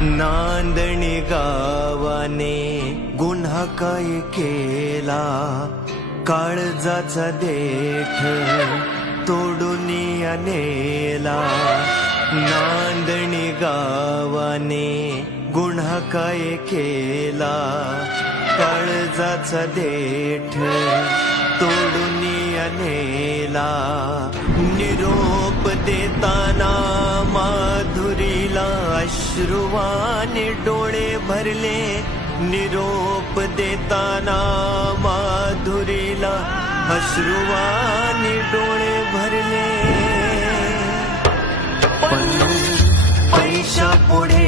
नांदणी गावाने गुन्हा काय केला, काळजाचा देठ तोडून नेला. नांदणी गावाने गुन्हा काय केला, काळजाचा देठ तोडून नेला. निरोप देताना माधुरीला अश्रुवाने डोळे भरले. निरोप देताना माधुरीला अश्रुवाने डोळे भरले. पण पैशा पुढे